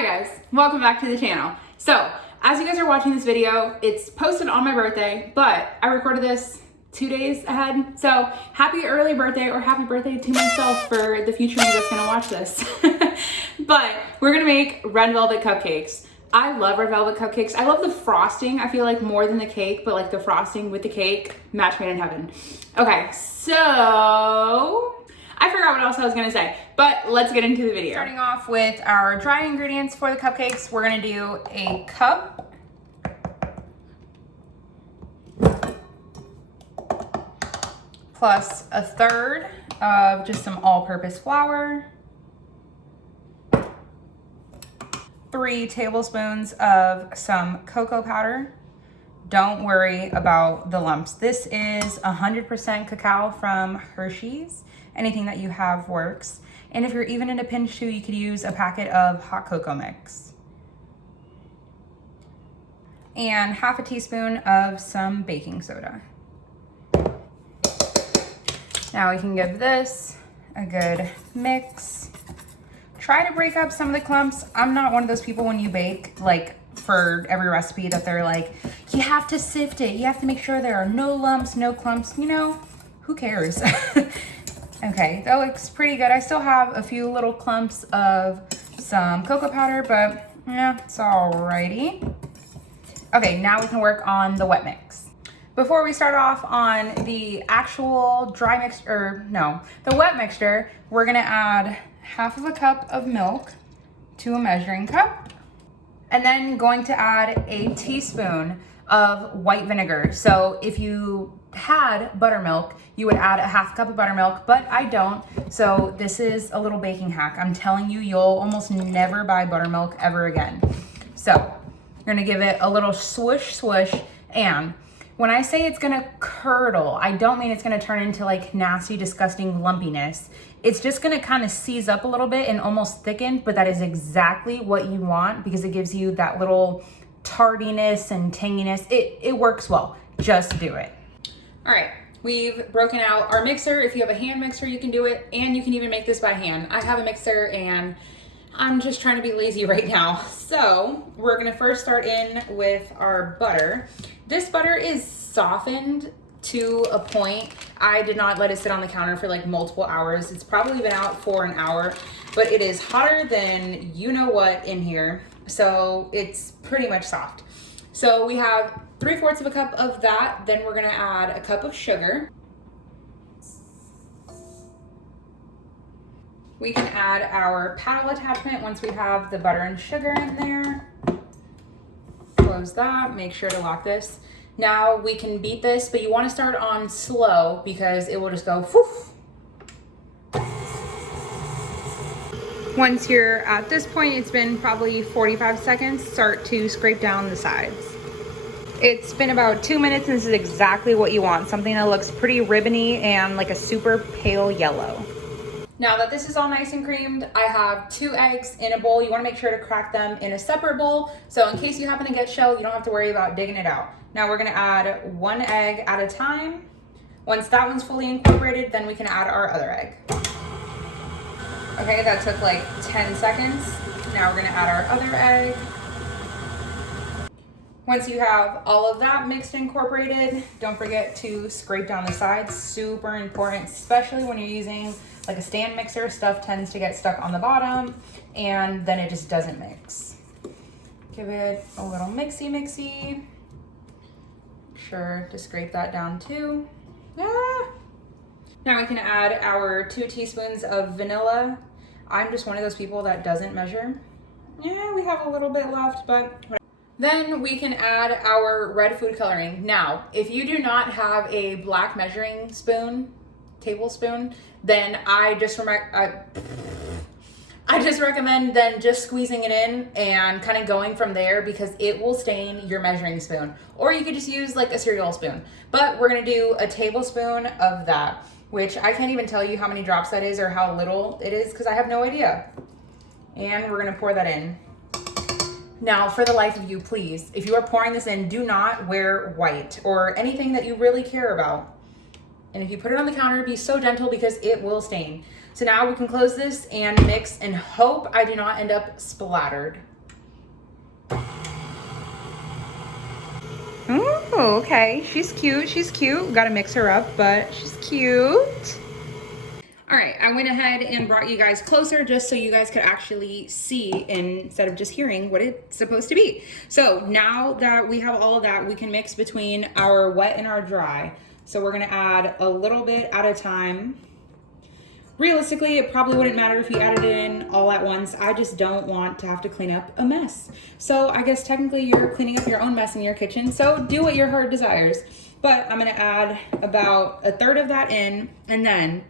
Hi guys, welcome back to the channel. So, as you guys are watching this video, it's posted on my birthday, but I recorded this 2 days ahead. So, happy early birthday or happy birthday to myself for the future me that's gonna watch this. But we're gonna make red velvet cupcakes. I love red velvet cupcakes. I love the frosting, I feel like, more than the cake, but like the frosting with the cake, match made in heaven. Okay, so I forgot what else I was gonna say, but let's get into the video. Starting off with our dry ingredients for the cupcakes, we're gonna do a cup, plus a third of just some all-purpose flour, 3 tablespoons of some cocoa powder. Don't worry about the lumps. This is 100% cacao from Hershey's. Anything that you have works. And if you're even in a pinch too, you could use a packet of hot cocoa mix. And half a teaspoon of some baking soda. Now we can give this a good mix. Try to break up some of the clumps. I'm not one of those people when you bake, like for every recipe that they're like, you have to sift it. You have to make sure there are no lumps, no clumps. You know, who cares? Okay, that looks pretty good. I still have a few little clumps of some cocoa powder, but yeah, it's alrighty. Okay, now we can work on the wet mix. Before we start off on the actual dry mix, the wet mixture, we're gonna add half of a cup of milk to a measuring cup, and then going to add a teaspoon of white vinegar. So if you had buttermilk, you would add a half cup of buttermilk, but I don't. So this is a little baking hack. I'm telling you, you'll almost never buy buttermilk ever again. So you're gonna give it a little swoosh, swoosh. And when I say it's gonna curdle, I don't mean it's gonna turn into like nasty, disgusting lumpiness. It's just gonna kind of seize up a little bit and almost thicken, but that is exactly what you want because it gives you that little tardiness and tanginess. It works well. Just do it. All right, we've broken out our mixer. If you have a hand mixer, you can do it, and you can even make this by hand. I have a mixer and I'm just trying to be lazy right now. So we're gonna first start in with our butter. This butter is softened to a point. I did not let it sit on the counter for like multiple hours. It's probably been out for an hour, but it is hotter than you know what in here. So it's pretty much soft. So we have 3/4 of a cup of that. Then we're gonna add a cup of sugar. We can add our paddle attachment once we have the butter and sugar in there. Close that, make sure to lock this. Now we can beat this, but you wanna start on slow because it will just go whoosh. Once you're at this point, it's been probably 45 seconds, start to scrape down the sides. It's been about 2 minutes and this is exactly what you want. Something that looks pretty ribbony and like a super pale yellow. Now that this is all nice and creamed, I have 2 eggs in a bowl. You wanna make sure to crack them in a separate bowl. So in case you happen to get shell, you don't have to worry about digging it out. Now we're gonna add 1 egg at a time. Once that one's fully incorporated, then we can add our other egg. Okay, that took like 10 seconds. Now we're gonna add our other egg. Once you have all of that mixed and incorporated, don't forget to scrape down the sides. Super important, especially when you're using like a stand mixer. Stuff tends to get stuck on the bottom and then it just doesn't mix. Give it a little mixy. Sure to scrape that down too. Now we can add our 2 teaspoons of vanilla. I'm just one of those people that doesn't measure. Yeah, we have a little bit left, but whatever. Then we can add our red food coloring. Now, if you do not have a black measuring spoon, tablespoon, then I just recommend then just squeezing it in and kind of going from there because it will stain your measuring spoon. Or you could just use like a cereal spoon. But we're gonna do a tablespoon of that, which I can't even tell you how many drops that is or how little it is because I have no idea. And we're gonna pour that in. Now, for the life of you, please, if you are pouring this in, do not wear white or anything that you really care about. And if you put it on the counter, be so gentle because it will stain. So now we can close this and mix and hope I do not end up splattered. Oh, okay. She's cute. She's cute. Got to mix her up, but she's cute. All right, I went ahead and brought you guys closer just so you guys could actually see instead of just hearing what it's supposed to be. So now that we have all of that, we can mix between our wet and our dry. So we're gonna add a little bit at a time. Realistically, it probably wouldn't matter if you added it in all at once. I just don't want to have to clean up a mess. So I guess technically you're cleaning up your own mess in your kitchen, so do what your heart desires. But I'm gonna add about a third of that in, and then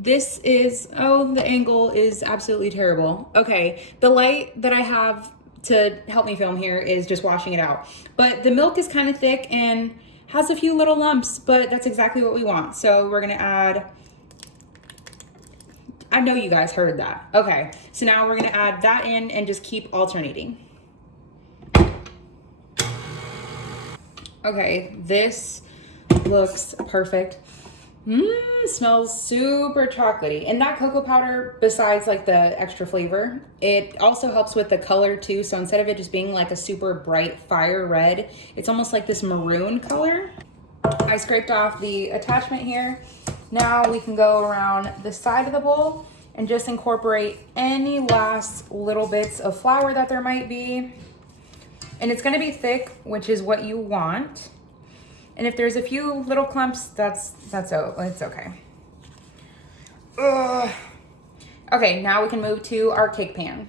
this is, oh, the angle is absolutely terrible. Okay, the light that I have to help me film here is just washing it out. But the milk is kind of thick and has a few little lumps, but that's exactly what we want. So we're gonna add, I know you guys heard that. Okay, so now we're gonna add that in and just keep alternating. Okay, this looks perfect. Smells super chocolatey. And that cocoa powder, besides like the extra flavor, it also helps with the color too. So instead of it just being like a super bright fire red, it's almost like this maroon color. I scraped off the attachment here. Now we can go around the side of the bowl and just incorporate any last little bits of flour that there might be. And it's gonna be thick, which is what you want. And if there's a few little clumps, it's okay. Ugh. Okay, now we can move to our cake pan.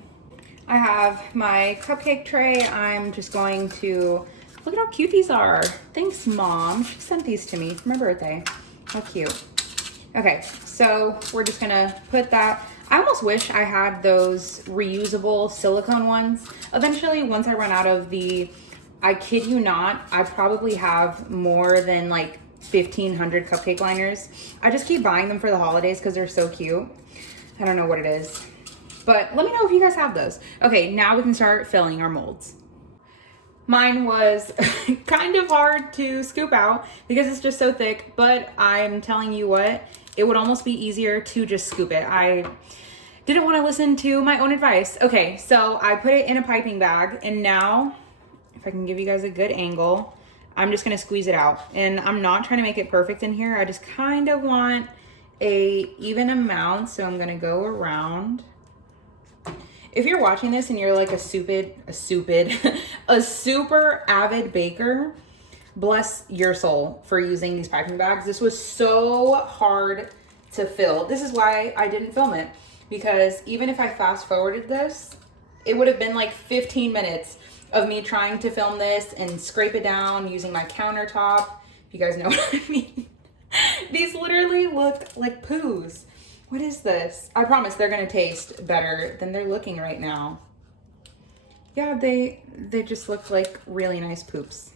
I have my cupcake tray. I'm just going to, look at how cute these are. Thanks, Mom. She sent these to me for my birthday. How cute. Okay, so we're just gonna put that. I almost wish I had those reusable silicone ones. Eventually, once I run out of the, I kid you not, I probably have more than like 1,500 cupcake liners. I just keep buying them for the holidays because they're so cute. I don't know what it is, but let me know if you guys have those. Okay, now we can start filling our molds. Mine was kind of hard to scoop out because it's just so thick, but I'm telling you what, it would almost be easier to just scoop it. I didn't want to listen to my own advice. Okay, so I put it in a piping bag, and now, if I can give you guys a good angle, I'm just gonna squeeze it out. And I'm not trying to make it perfect in here. I just kind of want a even amount. So I'm gonna go around. If you're watching this and you're like a super avid baker, bless your soul for using these piping bags. This was so hard to fill. This is why I didn't film it, because even if I fast forwarded this, it would have been like 15 minutes of me trying to film this and scrape it down using my countertop. If you guys know what I mean. These literally look like poos. What is this? I promise they're gonna taste better than they're looking right now. Yeah, they just look like really nice poops.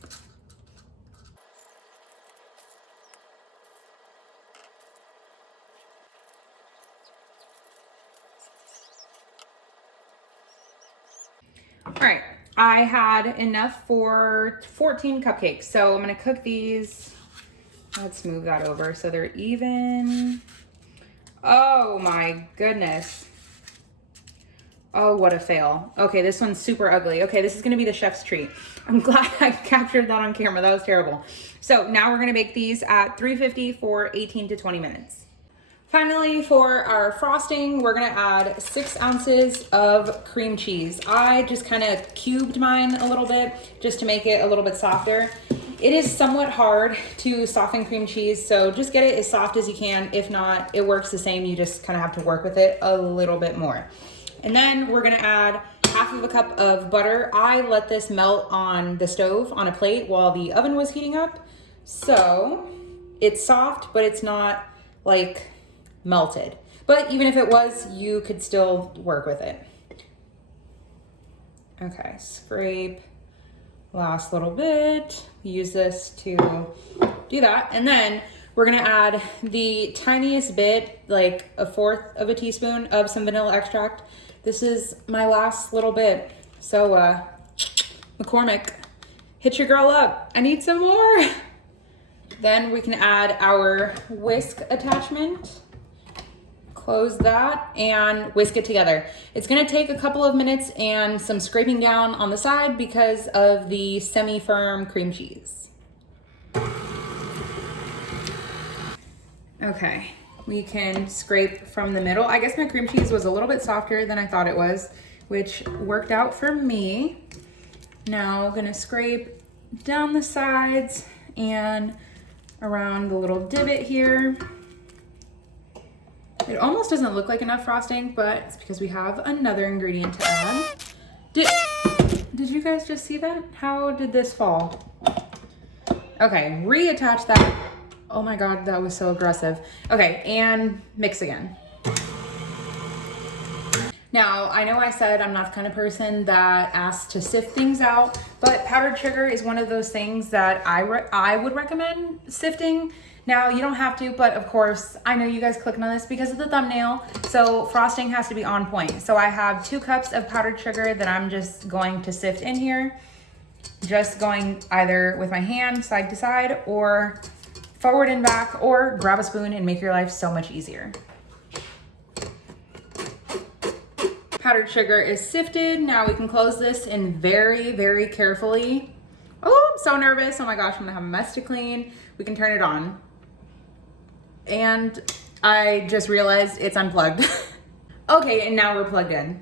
All right, I had enough for 14 cupcakes. So I'm gonna cook these. Let's move that over so they're even. Oh my goodness. Oh, what a fail. Okay, this one's super ugly. Okay, this is gonna be the chef's treat. I'm glad I captured that on camera. That was terrible. So now we're gonna bake these at 350 for 18 to 20 minutes. Finally, for our frosting, we're gonna add 6 ounces of cream cheese. I just kind of cubed mine a little bit just to make it a little bit softer. It is somewhat hard to soften cream cheese, so just get it as soft as you can. If not, it works the same. You just kind of have to work with it a little bit more. And then we're gonna add half of a cup of butter. I let this melt on the stove on a plate while the oven was heating up. So it's soft, but it's not like melted. But even if it was, you could still work with it. Okay, scrape last little bit. Use this to do that. And then we're gonna add the tiniest bit, like 1/4 of a teaspoon of some vanilla extract. This is my last little bit. So McCormick, hit your girl up. I need some more. Then we can add our whisk attachment. close that and whisk it together. It's gonna take a couple of minutes and some scraping down on the side because of the semi-firm cream cheese. Okay, we can scrape from the middle. I guess my cream cheese was a little bit softer than I thought it was, which worked out for me. Now I'm gonna scrape down the sides and around the little divot here. It almost doesn't look like enough frosting, but it's because we have another ingredient to add. Did you guys just see that? How did this fall? Okay, reattach that. Oh my God, that was so aggressive. Okay, and mix again. Now, I know I said I'm not the kind of person that asks to sift things out, but powdered sugar is one of those things that I would recommend sifting. Now, you don't have to, but of course, I know you guys clicking on this because of the thumbnail, so frosting has to be on point. So I have 2 cups of powdered sugar that I'm just going to sift in here. Just going either with my hand side to side or forward and back, or grab a spoon and make your life so much easier. Powdered sugar is sifted. Now we can close this in very, very carefully. Oh, I'm so nervous. Oh my gosh, I'm gonna have a mess to clean. We can turn it on. And I just realized it's unplugged. Okay, and now we're plugged in.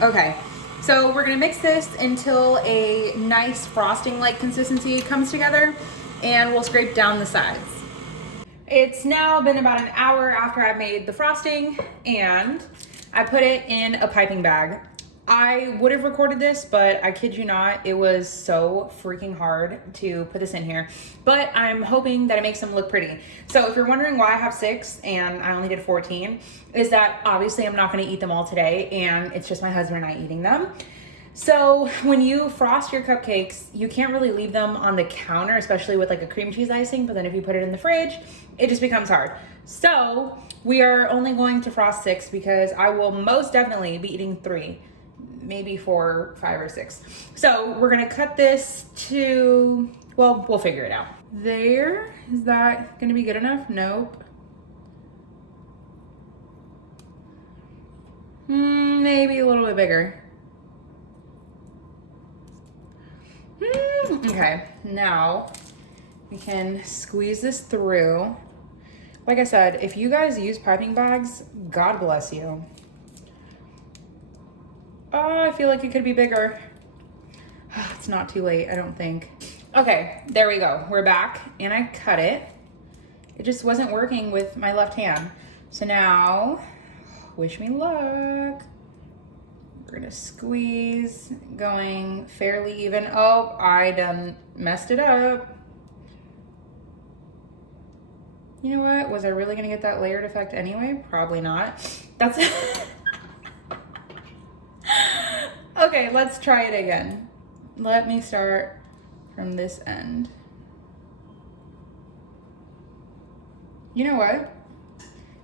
Okay, so we're gonna mix this until a nice frosting-like consistency comes together, and we'll scrape down the sides. It's now been about an hour after I made the frosting, and I put it in a piping bag. I would have recorded this, but I kid you not, it was so freaking hard to put this in here. But I'm hoping that it makes them look pretty. So if you're wondering why I have 6 and I only did 14, is that obviously I'm not gonna eat them all today, and it's just my husband and I eating them. So when you frost your cupcakes, you can't really leave them on the counter, especially with like a cream cheese icing, but then if you put it in the fridge, it just becomes hard. So we are only going to frost 6 because I will most definitely be eating 3. Maybe 4, 5, or 6. So we're gonna cut this to, well, we'll figure it out. There, is that gonna be good enough? Nope. Maybe a little bit bigger. Okay, now we can squeeze this through. Like I said, if you guys use piping bags, God bless you. Oh, I feel like it could be bigger. It's not too late, I don't think. Okay, there we go. We're back, and I cut it. It just wasn't working with my left hand. So now, wish me luck. We're gonna squeeze, going fairly even. Oh, I done messed it up. You know what? Was I really gonna get that layered effect anyway? Probably not. That's Okay, let's try it again. Let me start from this end. You know what?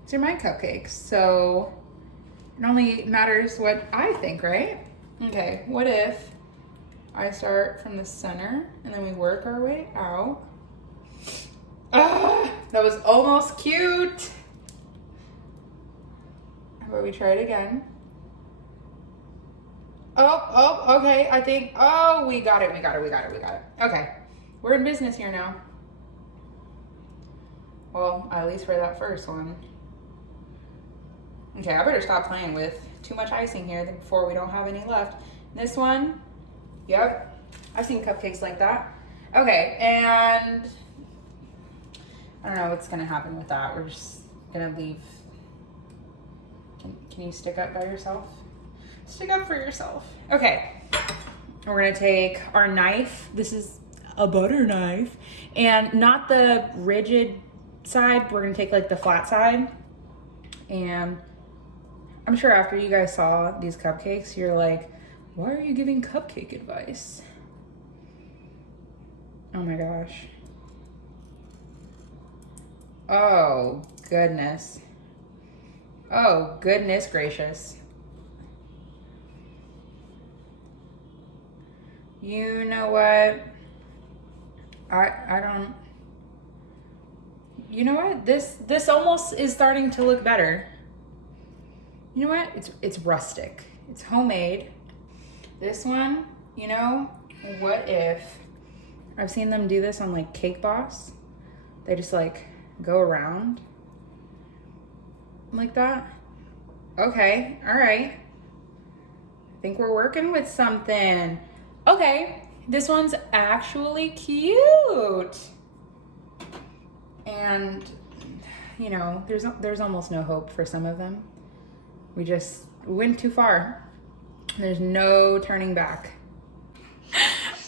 These are my cupcakes, so it only matters what I think, right? Okay, what if I start from the center and then we work our way out? Ah, that was almost cute. How about we try it again? Oh, okay, I think, oh, we got it. Okay, we're in business here now. Well, at least for that first one. Okay, I better stop playing with too much icing here before we don't have any left. This one, yep, I've seen cupcakes like that. Okay, and I don't know what's gonna happen with that. We're just gonna leave. Can you stick up by yourself? Stick up for yourself. Okay, we're gonna take our knife. This is a butter knife, and not the rigid side. We're gonna take like the flat side. And I'm sure after you guys saw these cupcakes, you're like, why are you giving cupcake advice? Oh my gosh. Oh goodness. Oh goodness gracious. You know what? I don't. you know what? This almost is starting to look better. You know what? It's rustic. It's homemade. This one, you know, what if I've seen them do this on like Cake Boss? They just like go around like that. Okay, all right. I think we're working with something. Okay, this one's actually cute. And you know, there's almost no hope for some of them. We just went too far. There's no turning back.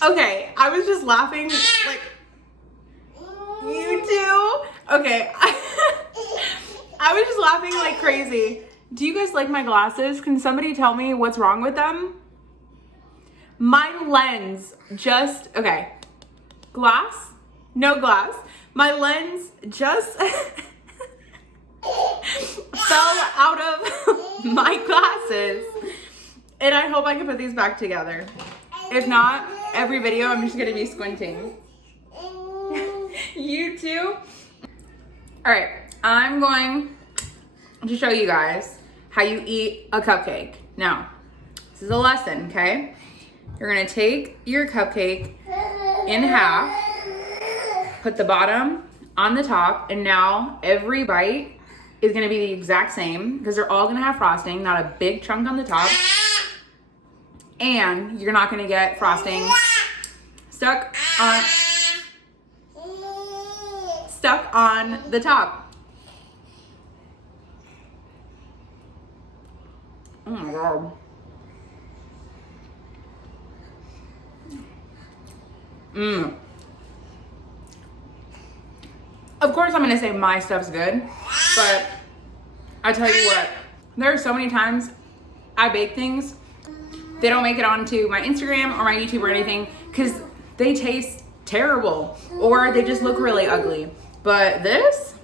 Okay, I was just laughing like, you too? Okay, I was just laughing like crazy. Do you guys like my glasses? Can somebody tell me what's wrong with them? My lens just, okay, glass, no glass. My lens just fell out of my glasses. And I hope I can put these back together. If not, every video I'm just gonna be squinting. You too? All right, I'm going to show you guys how you eat a cupcake. Now, this is a lesson, okay? You're gonna take your cupcake in half, put the bottom on the top, and now every bite is gonna be the exact same because they're all gonna have frosting, not a big chunk on the top. And you're not gonna get frosting stuck on the top. Oh my God. Of course I'm gonna say my stuff's good, but I tell you what, there are so many times I bake things, they don't make it onto my Instagram or my YouTube or anything because they taste terrible or they just look really ugly. But this,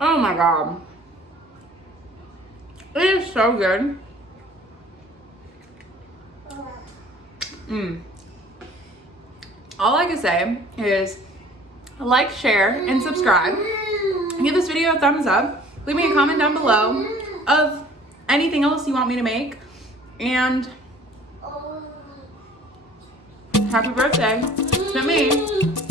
oh my God, it is so good. All I can say is like, share, and subscribe. Give this video a thumbs up. Leave me a comment down below of anything else you want me to make. And happy birthday to me.